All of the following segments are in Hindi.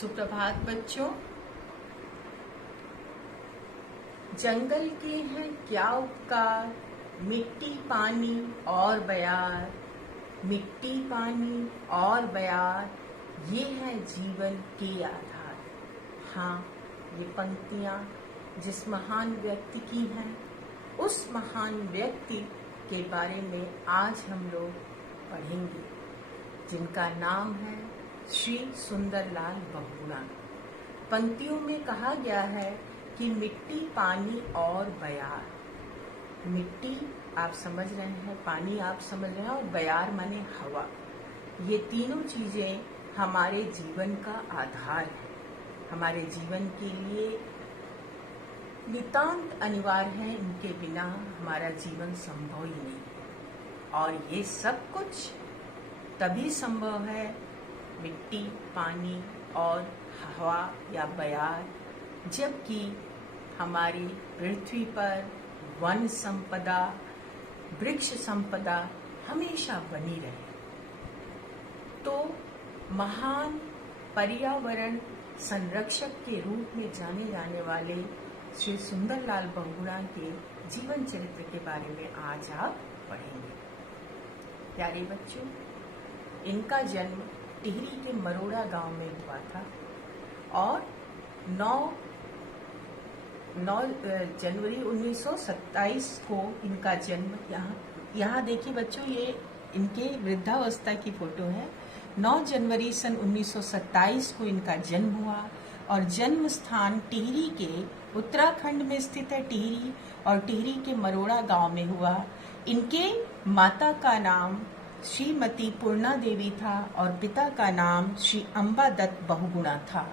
सुप्रभात बच्चों। जंगल के हैं क्या उपकार, मिट्टी पानी और बयार, मिट्टी पानी और बयार, ये है जीवन के आधार। हाँ, ये पंक्तियाँ जिस महान व्यक्ति की हैं, उस महान व्यक्ति के बारे में आज हम लोग पढ़ेंगे, जिनका नाम है श्री सुंदरलाल बहुगुणा। पंक्तियों में कहा गया है कि मिट्टी पानी और बयार। मिट्टी आप समझ रहे हैं, पानी आप समझ रहे हैं, और बयार माने हवा। ये तीनों चीजें हमारे जीवन का आधार है, हमारे जीवन के लिए नितांत अनिवार्य है। इनके बिना हमारा जीवन संभव ही नहीं है। और ये सब कुछ तभी संभव है, मिट्टी पानी और हवा या बयार, जबकि हमारी पृथ्वी पर वन संपदा, वृक्ष संपदा हमेशा बनी रहे। तो महान पर्यावरण संरक्षक के रूप में जाने जाने वाले श्री सुंदरलाल बहुगुणा के जीवन चरित्र के बारे में आज आप पढ़ेंगे। प्यारे बच्चों, इनका जन्म टिहरी के मरोड़ा गांव में हुआ था और 9 जनवरी 1927 को इनका जन्म यहाँ देखिए बच्चों, ये इनके वृद्धावस्था की फोटो है। 9 जनवरी सन 1927 को इनका जन्म हुआ और जन्म स्थान टिहरी के उत्तराखंड में स्थित है टिहरी, और टिहरी के मरोड़ा गांव में हुआ। इनके माता का नाम श्रीमती पूर्णा देवी था और पिता का नाम श्री अंबा दत्त बहुगुणा था।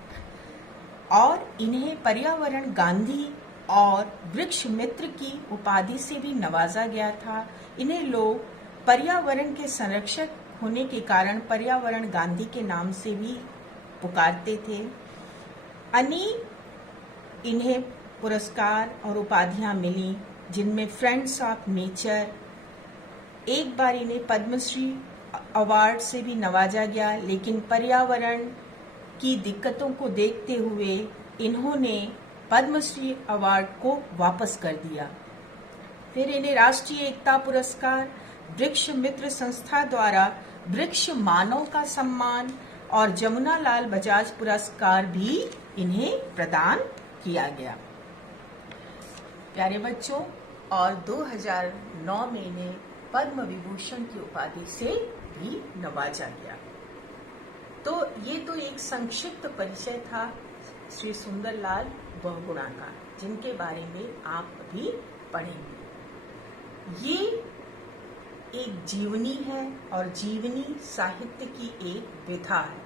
और इन्हें पर्यावरण गांधी और वृक्ष मित्र की उपाधि से भी नवाजा गया था। इन्हें लोग पर्यावरण के संरक्षक होने के कारण पर्यावरण गांधी के नाम से भी पुकारते थे। अनेक इन्हें पुरस्कार और उपाधियां मिली, जिनमें फ्रेंड्स ऑफ नेचर, एक बार इन्हें पद्मश्री अवार्ड से भी नवाजा गया, लेकिन पर्यावरण की दिक्कतों को देखते हुए इन्होंने पद्मश्री अवार्ड को वापस कर दिया। फिर इन्हें राष्ट्रीय एकता पुरस्कार, वृक्ष मित्र संस्था द्वारा वृक्ष मानव का सम्मान और जमुना लाल बजाज पुरस्कार भी इन्हें प्रदान किया गया। प्यारे बच्चों, और 2009 में इन्हें पद्म विभूषण की उपाधि से भी नवाजा गया। तो ये तो एक संक्षिप्त परिचय था श्री सुंदरलाल बहुगुणा का, जिनके बारे में आप अभी पढ़ेंगे। ये एक जीवनी है और जीवनी साहित्य की एक विधा है,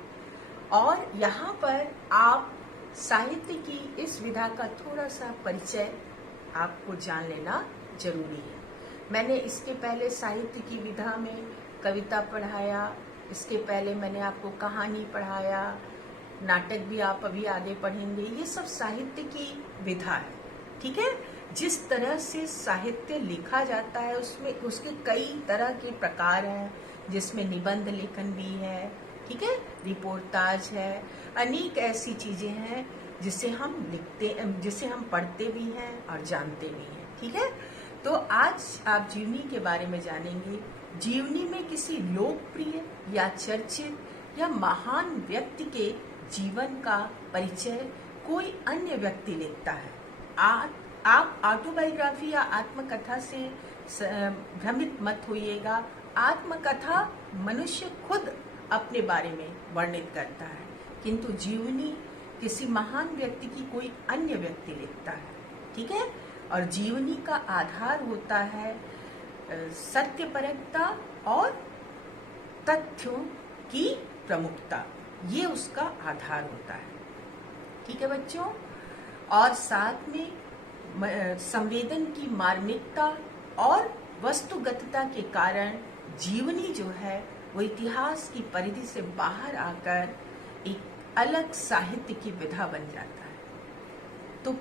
और यहाँ पर आप साहित्य की इस विधा का थोड़ा सा परिचय आपको जान लेना जरूरी है। मैंने इसके पहले साहित्य की विधा में कविता पढ़ाया, इसके पहले मैंने आपको कहानी पढ़ाया, नाटक भी आप अभी आगे पढ़ेंगे। ये सब साहित्य की विधा है, ठीक है। जिस तरह से साहित्य लिखा जाता है उसमें उसके कई तरह के प्रकार हैं, जिसमें निबंध लेखन भी है, ठीक है, रिपोर्टाज है, अनेक ऐसी चीजें हैं जिसे हम लिखते, जिसे हम पढ़ते भी हैं और जानते भी हैं, ठीक है। तो आज आप जीवनी के बारे में जानेंगे। जीवनी में किसी लोकप्रिय या चर्चित या महान व्यक्ति के जीवन का परिचय कोई अन्य व्यक्ति लिखता है। आप ऑटोबायोग्राफी या आत्मकथा से भ्रमित मत होइएगा। आत्मकथा मनुष्य खुद अपने बारे में वर्णित करता है, किंतु जीवनी किसी महान व्यक्ति की कोई अन्य व्यक्ति लिखता है, ठीक है। और जीवनी का आधार होता है सत्यपरकता और तथ्यों की प्रमुखता, ये उसका आधार होता है, ठीक है बच्चों। और साथ में संवेदन की मार्मिकता और वस्तुगतता के कारण जीवनी जो है वो इतिहास की परिधि से बाहर आकर एक अलग साहित्य की विधा बन जाता है। तो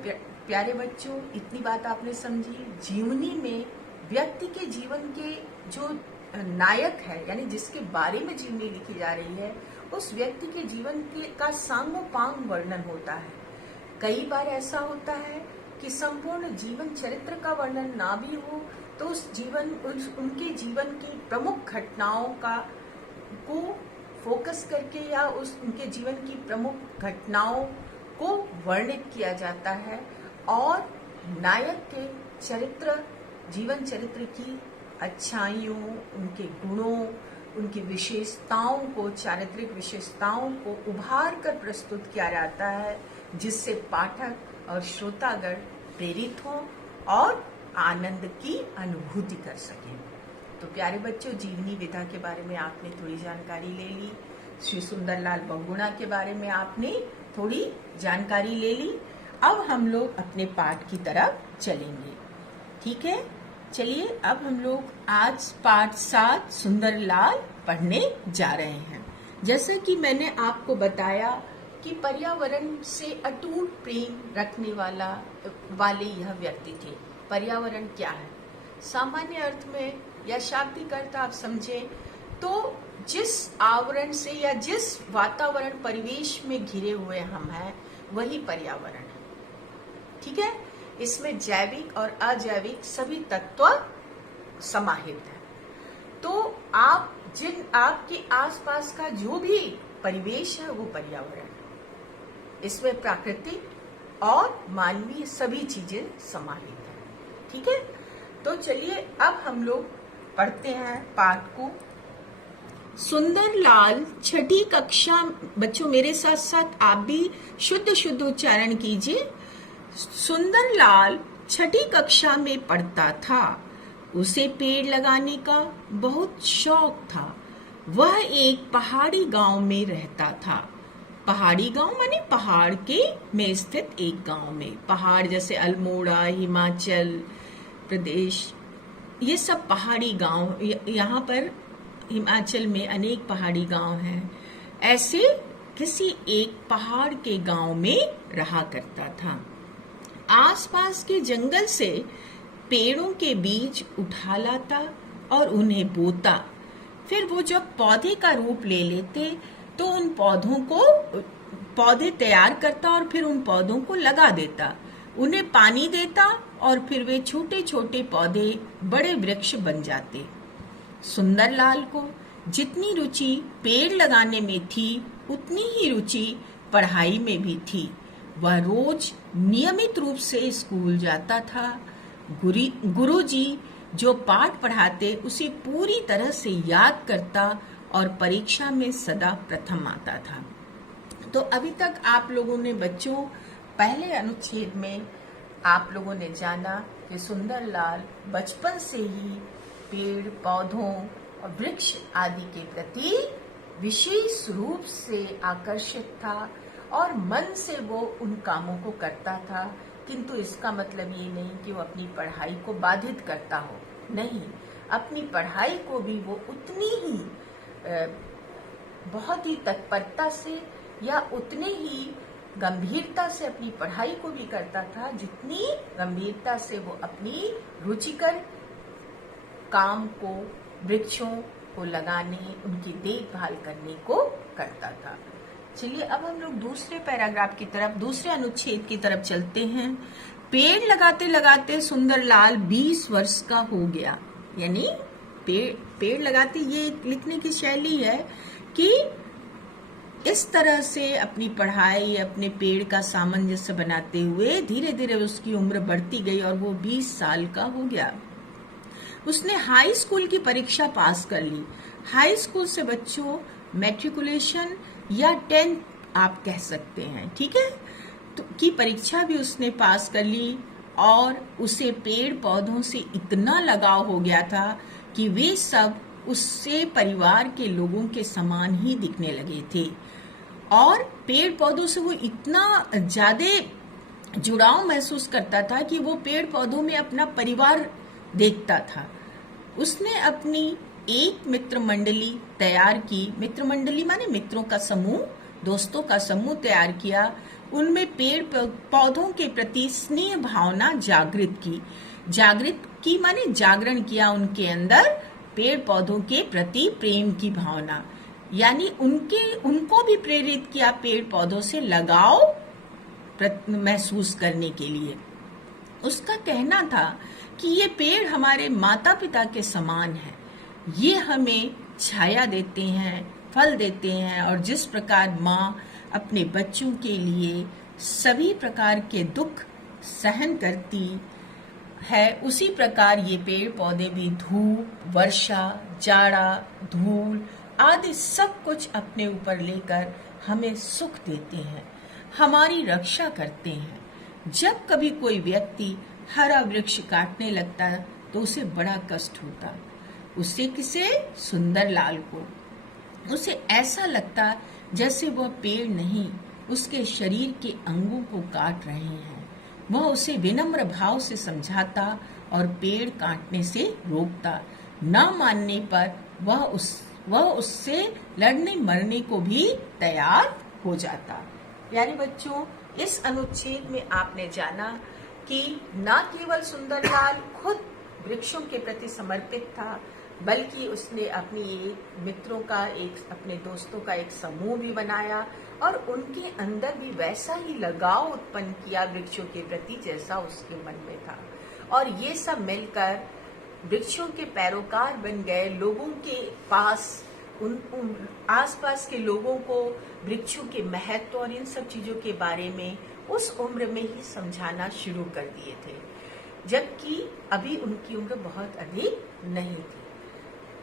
प्यारे बच्चों, इतनी बात आपने समझी। जीवनी में व्यक्ति के जीवन के जो नायक है, यानी जिसके बारे में जीवनी लिखी जा रही है, उस व्यक्ति के जीवन का सांगोपांग वर्णन होता है। कई बार ऐसा होता है कि संपूर्ण जीवन चरित्र का वर्णन ना भी हो तो उनके जीवन की प्रमुख घटनाओं को फोकस करके या उनके जीवन की प्रमुख घटनाओं को वर्णित किया जाता है और नायक के जीवन चरित्र की अच्छाइयों, उनके गुणों, उनकी विशेषताओं को, चारित्रिक विशेषताओं को उभार कर प्रस्तुत किया जाता है, जिससे पाठक और श्रोतागण प्रेरित हों और आनंद की अनुभूति कर सकें। तो प्यारे बच्चों, जीवनी विधा के बारे में आपने थोड़ी जानकारी ले ली, श्री सुंदरलाल बहुगुणा के बारे में आपने थोड़ी जानकारी ले ली। अब हम लोग अपने पाठ की तरफ चलेंगे, ठीक है। चलिए अब हम लोग आज पाठ 7 सुंदरलाल पढ़ने जा रहे हैं। जैसा कि मैंने आपको बताया कि पर्यावरण से अटूट प्रेम रखने वाले यह व्यक्ति थे। पर्यावरण क्या है? सामान्य अर्थ में या शाब्दिक अर्थ आप समझे तो जिस आवरण से या जिस वातावरण परिवेश में घिरे हुए हम हैं वही पर्यावरण है, ठीक है। इसमें जैविक और अजैविक सभी तत्व समाहित है। तो आपके आसपास का जो भी परिवेश है वो पर्यावरण है। इसमें प्राकृतिक और मानवीय सभी चीजें समाहित है, ठीक है। तो चलिए अब हम लोग पढ़ते हैं पाठ को। सुंदरलाल छठी कक्षा, बच्चों मेरे साथ साथ आप भी शुद्ध उच्चारण कीजिए। सुंदरलाल छठी कक्षा में पढ़ता था। उसे पेड़ लगाने का बहुत शौक था। वह एक पहाड़ी गांव में रहता था। पहाड़ी गांव माने पहाड़ के में स्थित एक गांव में। पहाड़ जैसे अल्मोड़ा, हिमाचल प्रदेश, ये सब पहाड़ी गांव, यहाँ पर हिमाचल में अनेक पहाड़ी गांव हैं। ऐसे किसी एक पहाड़ के गांव में रहा करता था। आसपास के जंगल से पेड़ों के बीज उठा लाता और उन्हें बोता। फिर वो जब पौधे का रूप ले लेते तो उन पौधे तैयार करता और फिर उन पौधों को लगा देता। उन्हें पानी देता और फिर वे छोटे छोटे पौधे बड़े वृक्ष बन जाते। सुंदरलाल को जितनी रुचि पेड़ लगाने में थी उतनी ही रुचि पढ़ाई में भी थी। वह रोज नियमित रूप से स्कूल जाता था। गुरुजी जो पाठ पढ़ाते उसे पूरी तरह से याद करता और परीक्षा में सदा प्रथम आता था। तो अभी तक आप लोगों ने बच्चों पहले अनुच्छेद में आप लोगों ने जाना कि सुंदरलाल बचपन से ही पेड़ पौधों और वृक्ष आदि के प्रति विशेष रूप से आकर्षित था और मन से वो उन कामों को करता था। किंतु इसका मतलब ये नहीं कि वो अपनी पढ़ाई को बाधित करता हो, नहीं, अपनी पढ़ाई को भी वो उतनी ही बहुत ही तत्परता से या उतने ही गंभीरता से अपनी पढ़ाई को भी करता था जितनी गंभीरता से वो अपनी रुचिकर काम को, वृक्षों को लगाने, उनकी देखभाल करने को करता था। चलिए अब हम लोग दूसरे पैराग्राफ की तरफ, दूसरे अनुच्छेद की तरफ चलते हैं। पेड़ लगाते लगाते सुंदरलाल 20 वर्ष का हो गया। यानी पेड़ लगाते, ये लिखने की शैली है कि इस तरह से अपनी पढ़ाई, अपने पेड़ का सामंजस्य बनाते हुए धीरे धीरे उसकी उम्र बढ़ती गई और वो 20 साल का हो गया। उसने हाई स्कूल की परीक्षा पास कर ली। हाई स्कूल से बच्चों मैट्रिकुलेशन या 10th आप कह सकते हैं, ठीक है, तो की परीक्षा भी उसने पास कर ली और उसे पेड़ पौधों से इतना लगाव हो गया था कि वे सब उससे परिवार के लोगों के समान ही दिखने लगे थे और पेड़ पौधों से वो इतना ज्यादा जुड़ाव महसूस करता था कि वो पेड़ पौधों में अपना परिवार देखता था। उसने अपनी एक मित्र मंडली तैयार की। मित्र मंडली माने मित्रों का समूह, दोस्तों का समूह तैयार किया। उनमें पेड़ पौधों के प्रति स्नेह भावना जागृत की माने जागरण किया उनके अंदर पेड़ पौधों के प्रति प्रेम की भावना। यानी उनको भी प्रेरित किया पेड़ पौधों से लगाव महसूस करने के लिए। उसका कहना था कि ये पेड़ हमारे माता पिता के समान है, ये हमें छाया देते हैं, फल देते हैं, और जिस प्रकार माँ अपने बच्चों के लिए सभी प्रकार के दुख सहन करती है, उसी प्रकार ये पेड़ पौधे भी धूप, वर्षा, जाड़ा, धूल आदि सब कुछ अपने ऊपर लेकर हमें सुख देते हैं, हमारी रक्षा करते हैं। जब कभी कोई व्यक्ति हरा वृक्ष काटने लगता तो उसे बड़ा कष्ट होता। उसे किसे? सुंदरलाल को। उसे ऐसा लगता जैसे वह पेड़ नहीं, उसके शरीर के अंगों को काट रहे हैं। वह उसे विनम्र भाव से समझाता और पेड़ काटने से रोकता। न मानने पर वह उससे लड़ने मरने को भी तैयार हो जाता। यानी बच्चों, इस अनुच्छेद में आपने जाना कि न केवल सुंदरलाल खुद वृक्षों के प्रति समर्पित था, बल्कि उसने अपनी मित्रों का अपने दोस्तों का एक समूह भी बनाया और उनके अंदर भी वैसा ही लगाव उत्पन्न किया वृक्षों के प्रति जैसा उसके मन में था। और ये सब मिलकर वृक्षों के पैरोकार बन गए। लोगों के पास उन आसपास के लोगों को वृक्षों के महत्व और इन सब चीजों के बारे में उस उम्र में ही समझाना शुरू कर दिए थे, जबकि अभी उनकी उम्र बहुत अधिक नहीं थी।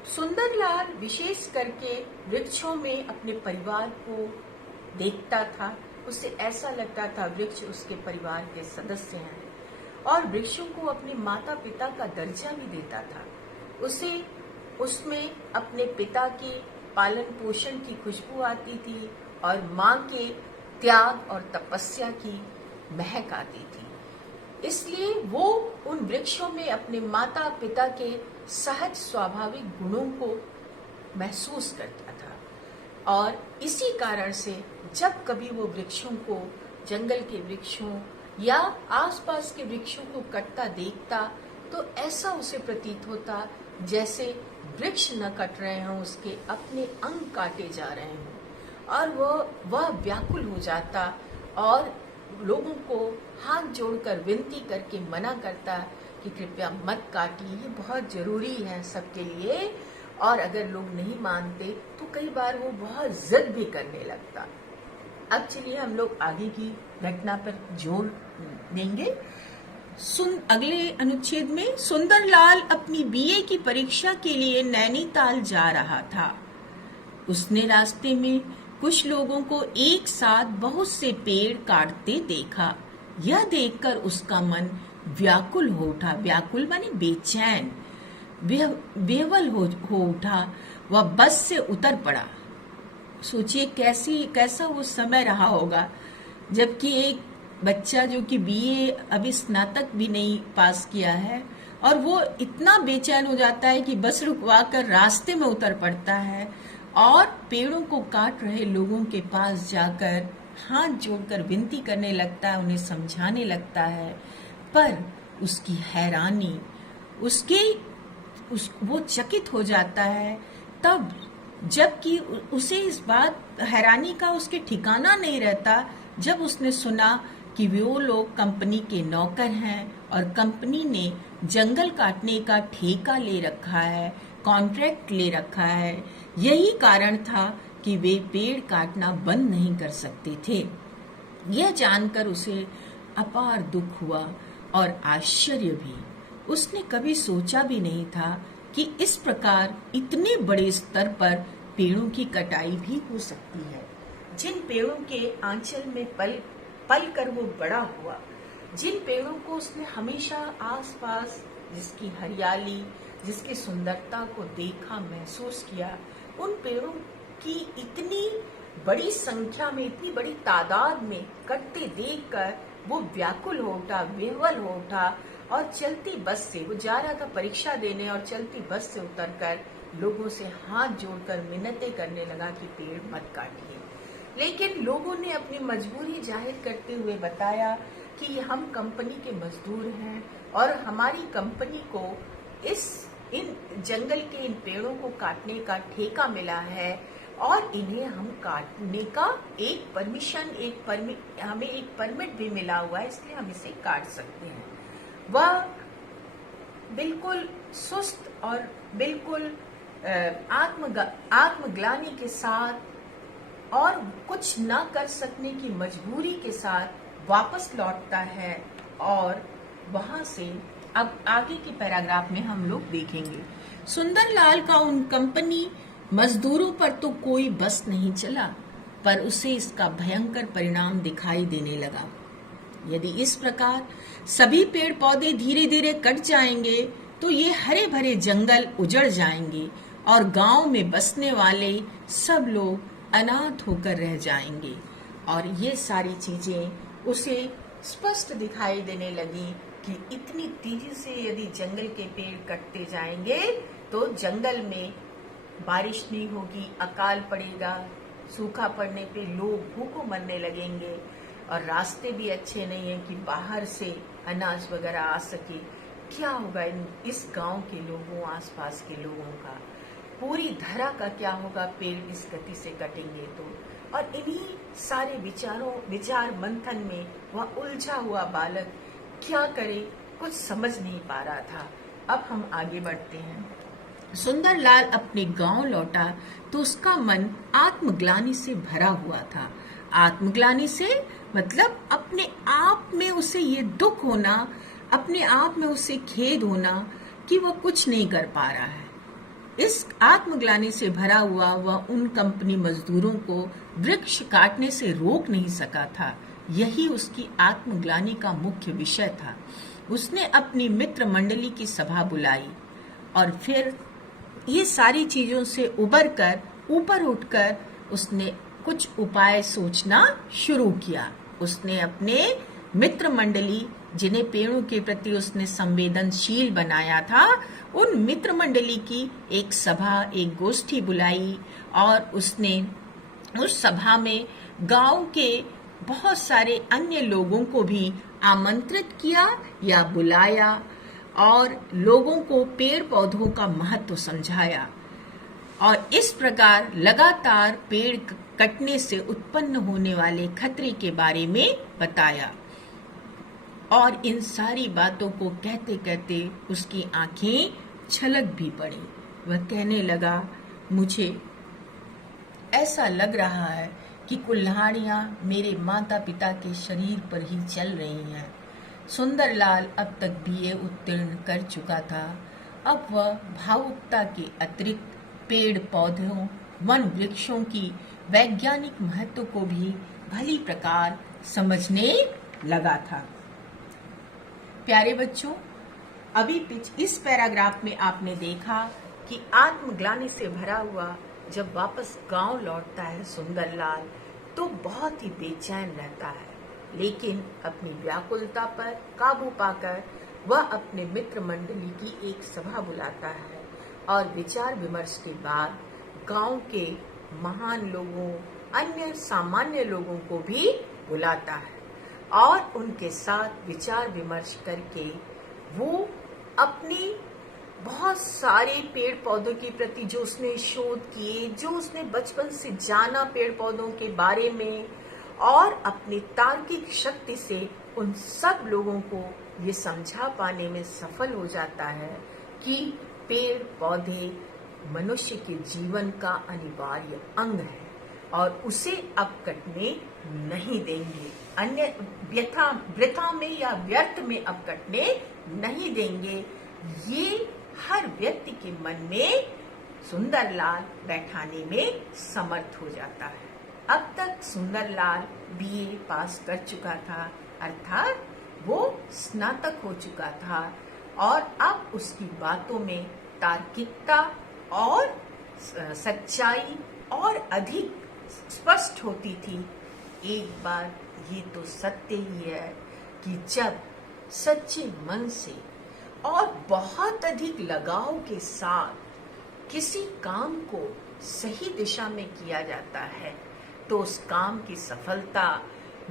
सुंदरलाल विशेष करके वृक्षों में अपने परिवार को देखता था। उसे ऐसा लगता था वृक्ष उसके परिवार के सदस्य हैं और वृक्षों को अपने माता पिता का दर्जा भी देता था। उसे उसमें अपने पिता के पालन पोषण की खुशबू आती थी और माँ के त्याग और तपस्या की महक आती थी। इसलिए वो उन वृक्षों में अपने माता पिता के सहज स्वाभाविक गुणों को महसूस करता था। और इसी कारण से जब कभी वो वृक्षों को, जंगल के वृक्षों या आसपास के वृक्षों को कटता देखता तो ऐसा उसे प्रतीत होता जैसे वृक्ष न कट रहे हों, उसके अपने अंग काटे जा रहे हों। और वह व्याकुल हो जाता और लोगों को हाथ जोड़कर विनती करके मना करता कि कृपया मत काटिए, ये बहुत जरूरी है सबके लिए। और अगर लोग नहीं मानते तो कई बार वो बहुत जिद भी करने लगता। अब चलिए हम लोग आगे की घटना पर जोर देंगे। अगले अनुच्छेद में सुंदरलाल अपनी बीए की परीक्षा के लिए नैनीताल जा रहा था। उसने रास्ते में कुछ लोगों को एक साथ बहुत से पेड़ काटते देखा। यह देखकर उसका मन व्याकुल हो उठा। व्याकुल माने बेचैन, बेवल हो उठा। वह बस से उतर पड़ा। सोचिए कैसा वो समय रहा होगा, जबकि एक बच्चा जो कि बीए अभी स्नातक भी नहीं पास किया है और वो इतना बेचैन हो जाता है कि बस रुकवा कर रास्ते में उतर पड़ता है और पेड़ों को काट रहे लोगों के पास जाकर हाथ जोड़कर विनती करने लगता है, उन्हें समझाने लगता है। पर उसकी हैरानी, वो चकित हो जाता है तब, जबकि उसे इस बात हैरानी का उसके ठिकाना नहीं रहता जब उसने सुना कि वो लोग कंपनी के नौकर हैं और कंपनी ने जंगल काटने का ठेका ले रखा है, कॉन्ट्रैक्ट ले रखा है। यही कारण था कि वे पेड़ काटना बंद नहीं कर सकते थे। यह जानकर उसे अपार दुख हुआ और आश्चर्य भी। उसने कभी सोचा भी नहीं था कि इस प्रकार इतने बड़े स्तर पर पेड़ों की कटाई भी हो सकती है। जिन पेड़ों के आंचल में पल कर वो बड़ा हुआ, जिन पेड़ों को उसने हमेशा आसपास, जिसकी हरियाली, जिसकी सुंदरता को देखा, महसूस किया, उन पेड़ों की इतनी बड़ी संख्या में, इतनी बड़ी तादाद में कटते देखकर वो व्याकुल हो उठा, बेवल हो उठा और चलती बस से, वो जा रहा था परीक्षा देने और चलती बस से उतरकर लोगों से हाथ जोड़कर मिन्नतें करने लगा कि पेड़ मत काटिए। लेकिन लोगों ने अपनी मजबूरी जाहिर करते हुए बताया कि हम कंपनी के मजदूर हैं और हमारी कंपनी को इन जंगल के इन पेड़ों को काटने का ठेका मिला है और इन्हें हम काटने का एक परमिशन, हमें एक परमिट भी मिला हुआ है, इसलिए हम इसे काट सकते हैं। वह बिल्कुल सुस्त और बिल्कुल आत्मग्लानि के साथ और कुछ न कर सकने की मजबूरी के साथ वापस लौटता है। और वहां से अब आगे के पैराग्राफ में हम लोग देखेंगे, सुंदरलाल का उन कंपनी मजदूरों पर तो कोई बस नहीं चला, पर उसे इसका भयंकर परिणाम दिखाई देने लगा। यदि इस प्रकार सभी पेड़ पौधे धीरे धीरे कट जाएंगे तो ये हरे भरे जंगल उजड़ जाएंगे और गांव में बसने वाले सब लोग अनाथ होकर रह जाएंगे। और ये सारी चीजें उसे स्पष्ट दिखाई देने लगी कि इतनी तेजी से यदि जंगल के पेड़ कटते जाएंगे तो जंगल में बारिश नहीं होगी, अकाल पड़ेगा, सूखा पड़ने पे लोग भूखों मरने लगेंगे और रास्ते भी अच्छे नहीं है कि बाहर से अनाज वगैरह आ सके। क्या होगा इस गांव के लोगों, आसपास के लोगों का, पूरी धरा का क्या होगा पेड़ इस गति से कटेंगे तो। और इन्हीं सारे विचार मंथन में वह उलझा हुआ बालक क्या करे, कुछ समझ नहीं पा रहा था। अब हम आगे बढ़ते हैं। सुंदरलाल अपने गांव लौटा तो उसका मन आत्मग्लानि से भरा हुआ था। आत्मग्लानि से मतलब अपने आप में उसे ये दुख होना, अपने आप में उसे खेद होना कि वह कुछ नहीं कर पा रहा है। इस आत्मग्लानि से भरा हुआ वह उन कंपनी मजदूरों को वृक्ष काटने से रोक नहीं सका था। यही उसकी आत्मग्लानि का मुख्य विषय था। उसने अपनी मित्र मंडली की सभा बुलाई और फिर ये सारी चीजों से उबरकर ऊपर उठकर उसने कुछ उपाय सोचना शुरू किया। उसने अपने मित्र मंडली, जिन्हें पेड़ों के प्रति उसने संवेदनशील बनाया था, उन मित्र मंडली की एक सभा, एक गोष्ठी बुलाई और उसने उस सभा में गांव के बहुत सारे अन्य लोगों को भी आमंत्रित किया या बुलाया और लोगों को पेड़ पौधों का महत्व समझाया और इस प्रकार लगातार पेड़ कटने से उत्पन्न होने वाले खतरे के बारे में बताया। और इन सारी बातों को कहते कहते उसकी आंखें छलक भी पड़ी। वह कहने लगा, मुझे ऐसा लग रहा है कि कुल्हाड़ियां मेरे माता पिता के शरीर पर ही चल रही हैं। सुंदरलाल अब तक बीए उत्तीर्ण कर चुका था। अब वह भावुकता के अतिरिक्त पेड़ पौधों, वन वृक्षों की वैज्ञानिक महत्व को भी भली प्रकार समझने लगा था। प्यारे बच्चों, अभी इस पैराग्राफ में आपने देखा कि आत्मग्लानि से भरा हुआ जब वापस गांव लौटता है सुंदरलाल तो बहुत ही बेचैन रहता है, लेकिन अपनी व्याकुलता पर काबू पाकर वह अपने मित्र मंडली की एक सभा बुलाता है और विचार विमर्श के बाद गांव के महान लोगों, अन्य सामान्य लोगों को भी बुलाता है और उनके साथ विचार विमर्श करके वो अपनी बहुत सारे पेड़ पौधों के प्रति जो उसने शोध किए, जो उसने बचपन से जाना पेड़ पौधों के बारे में, और अपनी तार्किक शक्ति से उन सब लोगों को ये समझा पाने में सफल हो जाता है कि पेड़ पौधे मनुष्य के जीवन का अनिवार्य अंग है और उसे अब कटने नहीं देंगे, अन्य वृथा में या व्यर्थ में अब कटने नहीं देंगे। ये हर व्यक्ति के मन में सुंदरलाल बैठाने में समर्थ हो जाता है। अब तक सुंदरलाल बीए पास कर चुका था, अर्थात वो स्नातक हो चुका था और अब उसकी बातों में तार्किकता और सच्चाई और अधिक स्पष्ट होती थी। एक बार ये तो सत्य ही है कि जब सच्चे मन से और बहुत अधिक लगाव के साथ किसी काम को सही दिशा में किया जाता है तो उस काम की सफलता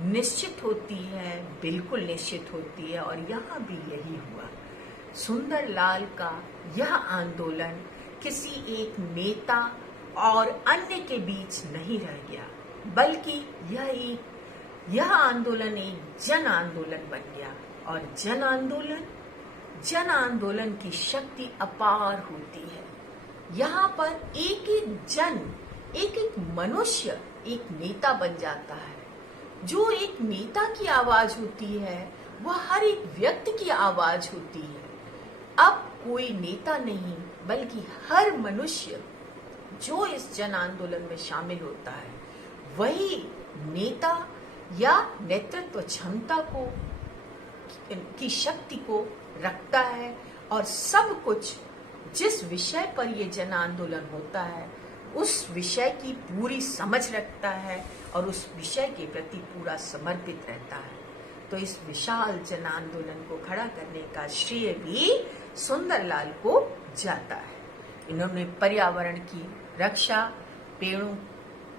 निश्चित होती है, बिल्कुल निश्चित होती है। और यहाँ भी यही हुआ। सुंदरलाल का यह आंदोलन किसी एक नेता और अन्य के बीच नहीं रह गया, बल्कि यह आंदोलन एक जन आंदोलन बन गया। और जन आंदोलन की शक्ति अपार होती है। यहाँ पर एक एक मनुष्य एक नेता बन जाता है। जो एक नेता की आवाज होती है वह हर एक व्यक्ति की आवाज होती है। अब कोई नेता नहीं, बल्कि हर मनुष्य जो इस जन आंदोलन में शामिल होता है वही नेता या नेतृत्व क्षमता को की शक्ति को रखता है। और सब कुछ जिस विषय पर ये जन आंदोलन होता है उस विषय की पूरी समझ रखता है और उस विषय के प्रति पूरा समर्पित रहता है। तो इस विशाल जन आंदोलन को खड़ा करने का श्रेय भी सुंदरलाल को जाता है। इन्होंने पर्यावरण की रक्षा, पेड़ों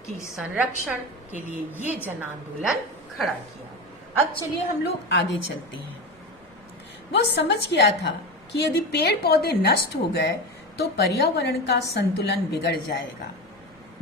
की संरक्षण के लिए ये जन आंदोलन खड़ा किया। अब चलिए हम लोग आगे चलते हैं। वो समझ गया था कि यदि पेड़ पौधे नष्ट हो गए तो पर्यावरण का संतुलन बिगड़ जाएगा।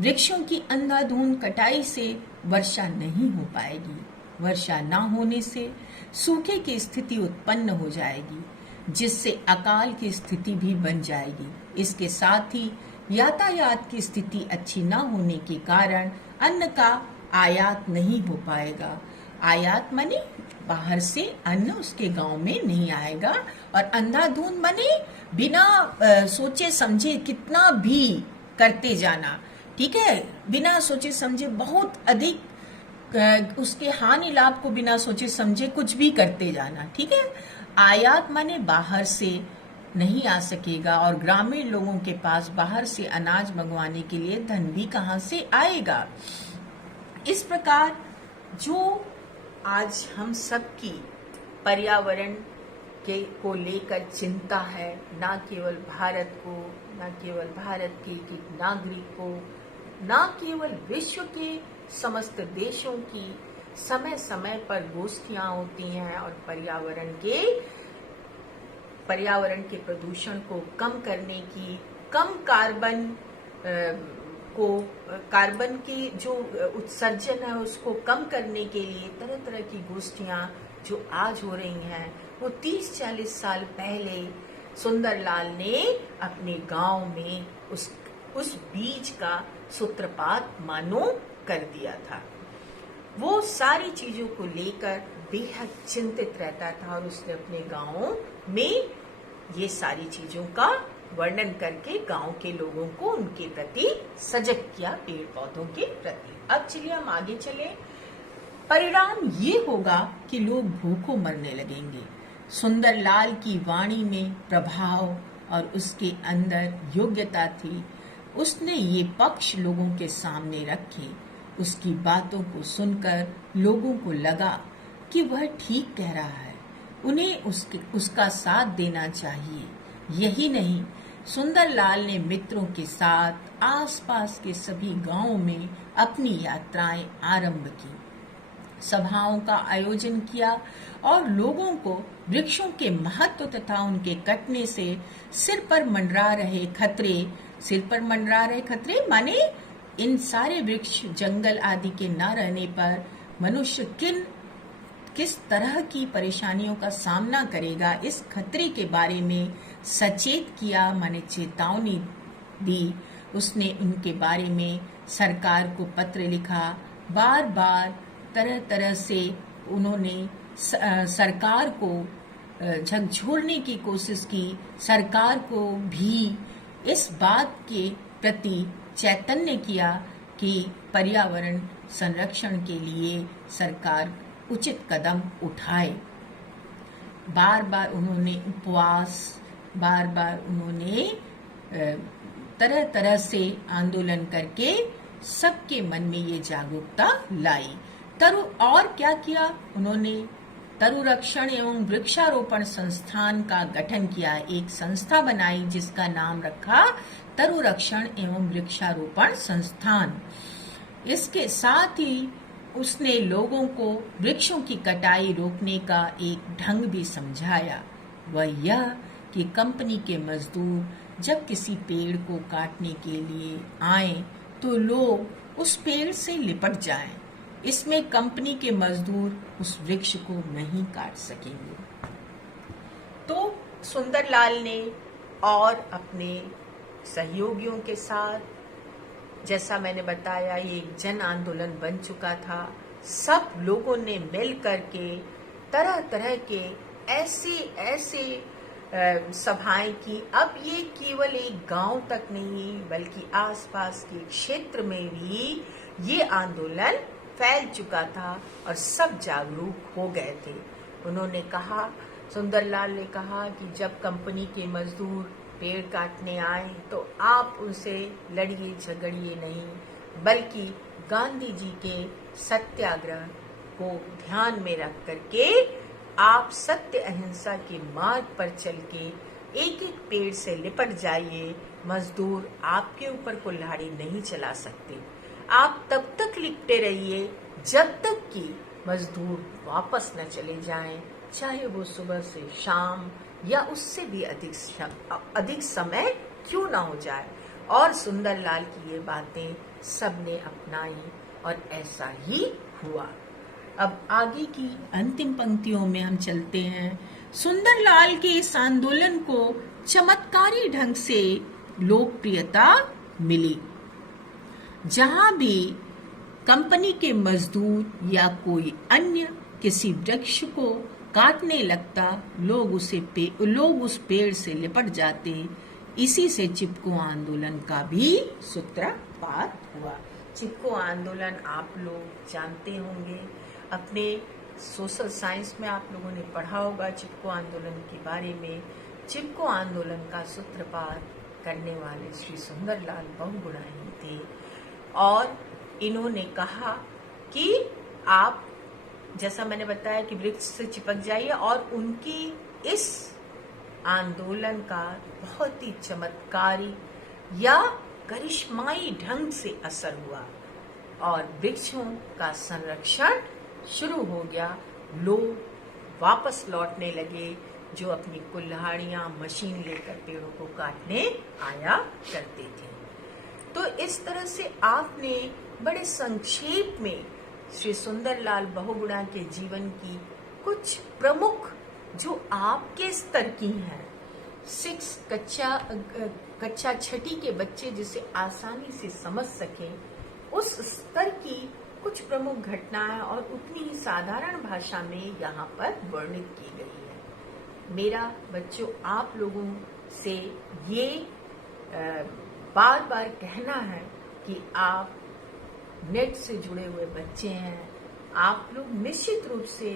वृक्षों की अंधाधुंध कटाई से वर्षा नहीं हो पाएगी। वर्षा न होने से सूखे की स्थिति उत्पन्न हो जाएगी, जिससे अकाल की स्थिति भी बन जाएगी। इसके साथ ही यातायात की स्थिति अच्छी न होने के कारण अन्न का आयात नहीं हो पाएगा। आयात माने बाहर से अन्न उसके गांव में नहीं आएगा। और अंधाधुंध माने बिना सोचे समझे कितना भी करते जाना, ठीक है, बिना सोचे समझे बहुत अधिक उसके हानि लाभ को बिना सोचे समझे कुछ भी करते जाना, ठीक है। आयात माने बाहर से नहीं आ सकेगा और ग्रामीण लोगों के पास बाहर से अनाज मंगवाने के लिए धन भी कहां से आएगा। इस प्रकार जो आज हम सबकी पर्यावरण को लेकर चिंता है, न केवल भारत को, न केवल भारत के एक नागरिक को, न केवल विश्व के समस्त देशों की समय समय पर गोष्ठियां होती हैं और पर्यावरण के प्रदूषण को कम करने की, कम कार्बन की जो उत्सर्जन है उसको कम करने के लिए तरह तरह की गोष्ठियां जो आज हो रही हैं, वो 30-40 साल पहले सुंदरलाल ने अपने गांव में उस बीज का सूत्रपात मानो कर दिया था। वो सारी चीजों को लेकर बेहद चिंतित रहता था और उसने अपने गांव में ये सारी चीजों का वर्णन करके गांव के लोगों को उनके प्रति सजग किया, पेड़ पौधों के प्रति। अब चलिए हम आगे चले। परिणाम ये होगा कि लोग भूखों मरने लगेंगे। सुंदरलाल की वाणी में प्रभाव और उसके अंदर योग्यता थी। उसने ये पक्ष लोगों के सामने रखे। उसकी बातों को सुनकर लोगों को लगा कि वह ठीक कह रहा है, उन्हें उसका साथ देना चाहिए। यही नहीं, सुंदरलाल ने मित्रों के साथ आसपास के सभी गांवों में अपनी यात्राएं आरंभ की, सभाओं का आयोजन किया और लोगों को वृक्षों के महत्व तथा उनके कटने से सिर पर मंडरा रहे खतरे माने इन सारे वृक्ष जंगल आदि के न रहने पर मनुष्य किस तरह की परेशानियों का सामना करेगा, इस खतरे के बारे में सचेत किया, माने चेतावनी दी। उसने उनके बारे में सरकार को पत्र लिखा। बार बार तरह तरह से उन्होंने सरकार को झकझोरने की कोशिश की। सरकार को भी इस बात के प्रति चैतन्य किया कि पर्यावरण संरक्षण के लिए सरकार उचित कदम उठाए। बार बार उन्होंने उपवास, बार बार उन्होंने तरह तरह से आंदोलन करके सबके मन में ये जागरूकता लाई। और क्या किया उन्होंने? तरुरक्षण एवं वृक्षारोपण संस्थान का गठन किया। एक संस्था बनाई जिसका नाम रखा तरुरक्षण एवं वृक्षारोपण संस्थान। इसके साथ ही उसने लोगों को वृक्षों की कटाई रोकने का एक ढंग भी समझाया। वह यह कि कंपनी के मजदूर जब किसी पेड़ को काटने के लिए आए तो लोग उस पेड़ से लिपट जाएं। इसमें कंपनी के मजदूर उस वृक्ष को नहीं काट सकेंगे। तो सुंदरलाल ने और अपने सहयोगियों के साथ, जैसा मैंने बताया, ये एक जन आंदोलन बन चुका था। सब लोगों ने मिल करके तरह तरह के ऐसे सभाएं की। अब ये केवल एक गांव तक नहीं बल्कि आसपास के क्षेत्र में भी ये आंदोलन फैल चुका था और सब जागरूक हो गए थे। उन्होंने कहा, सुंदरलाल ने कहा कि जब कंपनी के मजदूर पेड़ काटने आए तो आप उनसे लड़िए झगड़िए नहीं, बल्कि गांधी जी के सत्याग्रह को ध्यान में रख करके आप सत्य अहिंसा के मार्ग पर चल के एक एक पेड़ से लिपट जाइए। मजदूर आपके ऊपर कुल्हाड़ी नहीं चला सकते। आप तब तक लिपटे रहिए जब तक कि मजदूर वापस न चले जाएं, चाहे वो सुबह से शाम या उससे भी अधिक समय क्यों ना हो जाए। और सुंदरलाल की ये बातें सबने अपनाई और ऐसा ही हुआ। अब आगे की अंतिम पंक्तियों में हम चलते हैं। सुंदरलाल के इस आंदोलन को चमत्कारी ढंग से लोकप्रियता मिली। जहां भी कंपनी के मजदूर या कोई अन्य किसी वृक्ष को काटने लगता, लोग उस पेड़ से लिपट जाते। इसी से चिपको आंदोलन का भी सूत्रपात हुआ। चिपको आंदोलन आप लोग जानते होंगे, अपने सोशल साइंस में आप लोगों ने पढ़ा होगा चिपको आंदोलन के बारे में। चिपको आंदोलन का सूत्रपात करने वाले श्री सुंदरलाल बहुगुणा ही थे और इन्होंने कहा कि आप, जैसा मैंने बताया कि वृक्ष से चिपक जाइए, और उनकी इस आंदोलन का बहुत ही चमत्कारी या करिश्माई ढंग से असर हुआ और वृक्षों का संरक्षण शुरू हो गया। लोग वापस लौटने लगे जो अपनी कुल्हाड़ियां मशीन लेकर पेड़ों को काटने आया करते थे। तो इस तरह से आपने बड़े संक्षेप में श्री सुंदरलाल बहुगुणा के जीवन की कुछ प्रमुख, जो आपके स्तर की हैं, कक्षा छठी के बच्चे जिसे आसानी से समझ सकें, उस स्तर की कुछ प्रमुख घटनाएं और उतनी ही साधारण भाषा में यहाँ पर वर्णित की गई है। मेरा बच्चों आप लोगों से ये बार बार कहना है कि आप नेट से जुड़े हुए बच्चे हैं, आप लोग निश्चित रूप से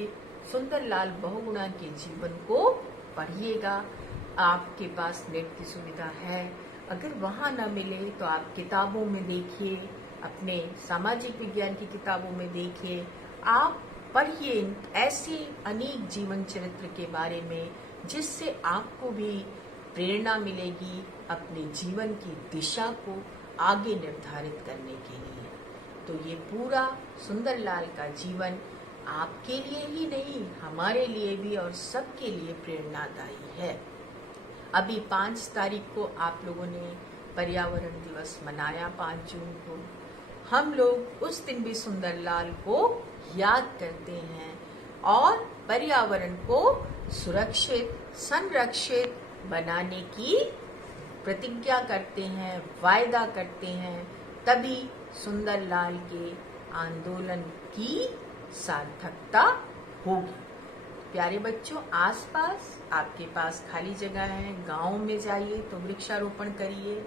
सुंदरलाल बहुगुणा के जीवन को पढ़िएगा। आपके पास नेट की सुविधा है, अगर वहाँ न मिले तो आप किताबों में देखिए, अपने सामाजिक विज्ञान की किताबों में देखिए, आप पढ़िए ऐसे अनेक जीवन चरित्र के बारे में, जिससे आपको भी प्रेरणा मिलेगी अपने जीवन की दिशा को आगे निर्धारित करने के लिए। तो ये पूरा सुंदरलाल का जीवन आपके लिए ही नहीं, हमारे लिए भी और सबके लिए प्रेरणादायी है। अभी 5 तारीख को आप लोगों ने पर्यावरण दिवस मनाया, 5 जून को। हम लोग उस दिन भी सुंदरलाल को याद करते हैं और पर्यावरण को सुरक्षित, संरक्षित बनाने की प्रतिज्ञा करते हैं, वायदा करते हैं। तभी सुंदरलाल के आंदोलन की सार्थकता होगी। प्यारे बच्चों, आसपास आपके पास खाली जगह है, गांव में जाइए तो वृक्षारोपण करिए,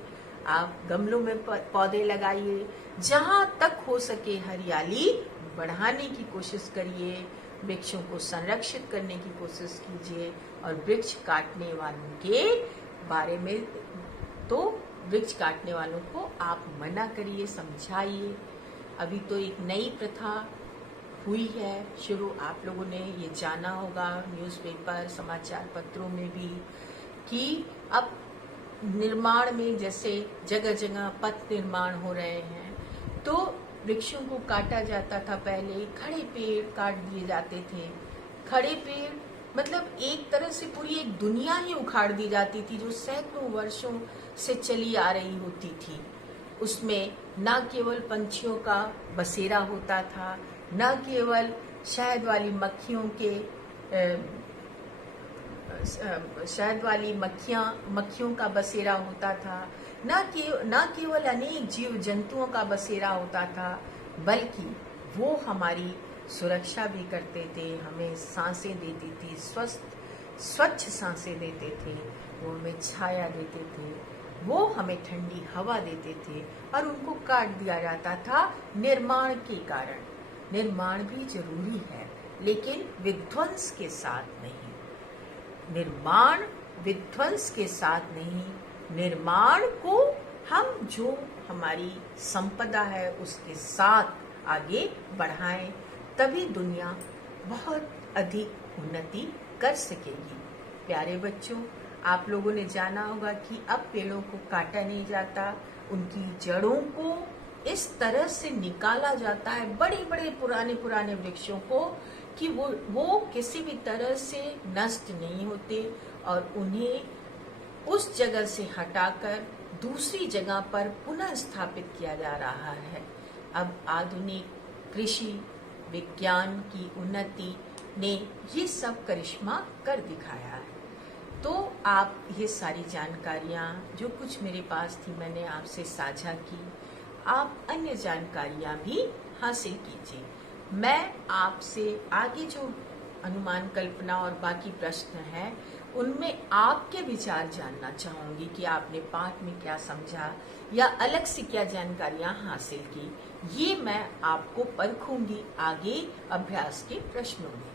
आप गमलों में पौधे लगाइए, जहां तक हो सके हरियाली बढ़ाने की कोशिश करिए, वृक्षों को संरक्षित करने की कोशिश कीजिए और वृक्ष काटने वालों के बारे में तो वृक्ष काटने वालों को आप मना करिए, समझाइए। अभी तो एक नई प्रथा हुई है शुरू, आप लोगों ने ये जाना होगा न्यूज़पेपर, समाचार पत्रों में भी, कि अब निर्माण में जैसे जगह जगह पथ निर्माण हो रहे हैं तो वृक्षों को काटा जाता था। पहले खड़े पेड़ काट दिए जाते थे। खड़े पेड़ मतलब एक तरह से पूरी एक दुनिया ही उखाड़ दी जाती थी जो सैकड़ों वर्षों से चली आ रही होती थी। उसमें न केवल पंछियों का बसेरा होता था, न केवल शहद वाली मक्खियों के शहद वाली मक्खियों का बसेरा होता था, न केवल अनेक जीव जंतुओं का बसेरा होता था, बल्कि वो हमारी सुरक्षा भी करते थे, हमें सांसें देती थी, स्वच्छ सांसें देते थे, वो हमें छाया देते थे, वो हमें ठंडी हवा देते थे और उनको काट दिया जाता था निर्माण के कारण। निर्माण भी जरूरी है लेकिन विध्वंस के साथ नहीं। निर्माण विध्वंस के साथ नहीं, निर्माण को हम जो हमारी संपदा है उसके साथ आगे बढ़ाएं, तभी दुनिया बहुत अधिक उन्नति कर सकेगी। प्यारे बच्चों, आप लोगों ने जाना होगा कि अब पेड़ों को काटा नहीं जाता, उनकी जड़ों को इस तरह से निकाला जाता है, बड़े बड़े पुराने वृक्षों को, कि वो किसी भी तरह से नष्ट नहीं होते और उन्हें उस जगह से हटाकर दूसरी जगह पर पुनः स्थापित किया जा रहा है। अब आधुनिक कृषि विज्ञान की उन्नति ने ये सब करिश्मा कर दिखाया है। तो आप ये सारी जानकारियाँ जो कुछ मेरे पास थी मैंने आपसे साझा की, आप अन्य जानकारियाँ भी हासिल कीजिए। मैं आपसे आगे जो अनुमान कल्पना और बाकी प्रश्न हैं उनमें आपके विचार जानना चाहूँगी कि आपने पाठ में क्या समझा या अलग से क्या जानकारियाँ हासिल की। ये मैं आपको परखूंगी आगे अभ्यास के प्रश्नों में।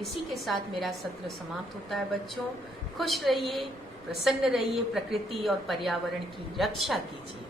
इसी के साथ मेरा सत्र समाप्त होता है बच्चों। खुश रहिए, प्रसन्न रहिए, प्रकृति और पर्यावरण की रक्षा कीजिए।